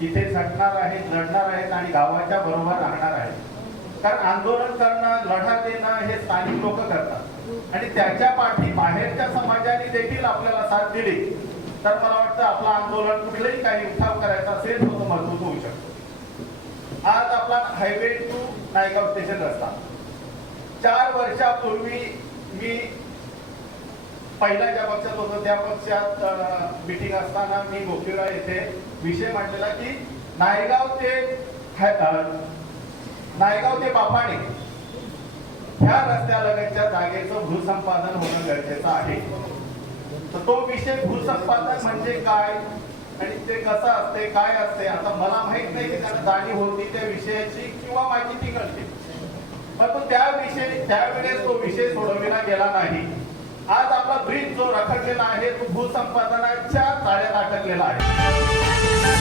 तिथे झटणार आहेत लढणार आहेत आणि गावाच्या बरोबर राहणार आहेत. कारण आंदोलन करणं लढा देणं हे स्थानिक लोक करतात. आणि त्याच्या पाठी बाहेरच्या समाजाने देखील आपल्याला साथ दिली. तर मला वाटतं आपलं आंदोलन कुठलंही काही उठाव करायचा असेल तो मजबूत होऊ शकतो. आज आपला हायवे टू नायगाव स्टेशन रस्ता. चार वर्षापूर्वी मी पहिल्या ज्या पक्षात होतो त्या पक्षात मिटिंग असताना मी गोपीरा येथे विषय मांडलेला की नायगाव ते नायगाव ते बापाणे ह्या रस्त्यालगतच्या जागेचं भूसंपादन होणं गरजेचं आहे. तर तो विषय भूसंपादन म्हणजे काय? आणि ते कसं असते काय असते आता मला माहीत नाही की त्यांना जाणीव होती त्या विषयाची किंवा माहिती ती कळते. परंतु त्या विषयी त्यावेळेस तो विषय सोडविला गेला नाही. जो रखडलेला आहे तो भूसंपादनाच्या ताळ्यात अटकलेला आहे.